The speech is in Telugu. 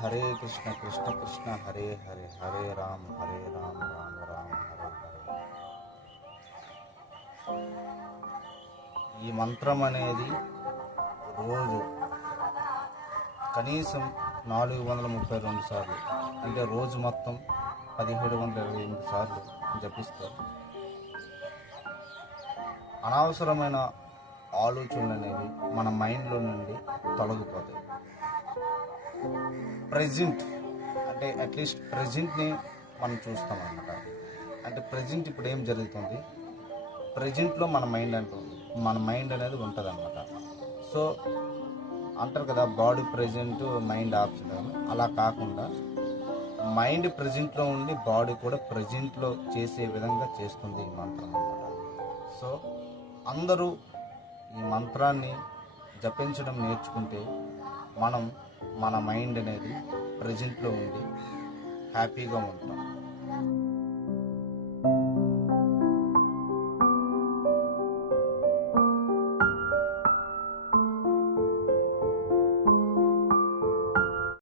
హరే కృష్ణ కృష్ణ కృష్ణ హరే హరే హరే రామ్ రామ్ రామ్ హరే హరే. ఈ మంత్రం అనేది రోజు కనీసం 432 సార్లు, అంటే రోజు మొత్తం 1728 సార్లు జపిస్తారు. అనవసరమైన ఆలోచనలు అనేవి మన మైండ్లో నుండి తొలగిపోతాయి. ప్రజెంట్ అంటే అట్లీస్ట్ ప్రజెంట్ని మనం చూస్తాం అన్నమాట. అంటే ప్రజెంట్ ఇప్పుడు ఏం జరుగుతుంది, ప్రజెంట్లో మన మైండ్ అనేది ఉంటుంది అన్నమాట. సో అంటారు కదా, బాడీ ప్రజెంట్ మైండ్ ఆబ్సెంట్. అలా కాకుండా మైండ్ ప్రజెంట్లో ఉండి బాడీ కూడా ప్రజెంట్లో చేసే విధంగా చేస్తుంది ఈ మంత్రం అన్నమాట. సో అందరూ ఈ మంత్రాన్ని జపించడం నేర్చుకుంటే మనం మన మైండ్ అనేది ప్రజెంట్లో ఉండి హ్యాపీగా ఉంటాం.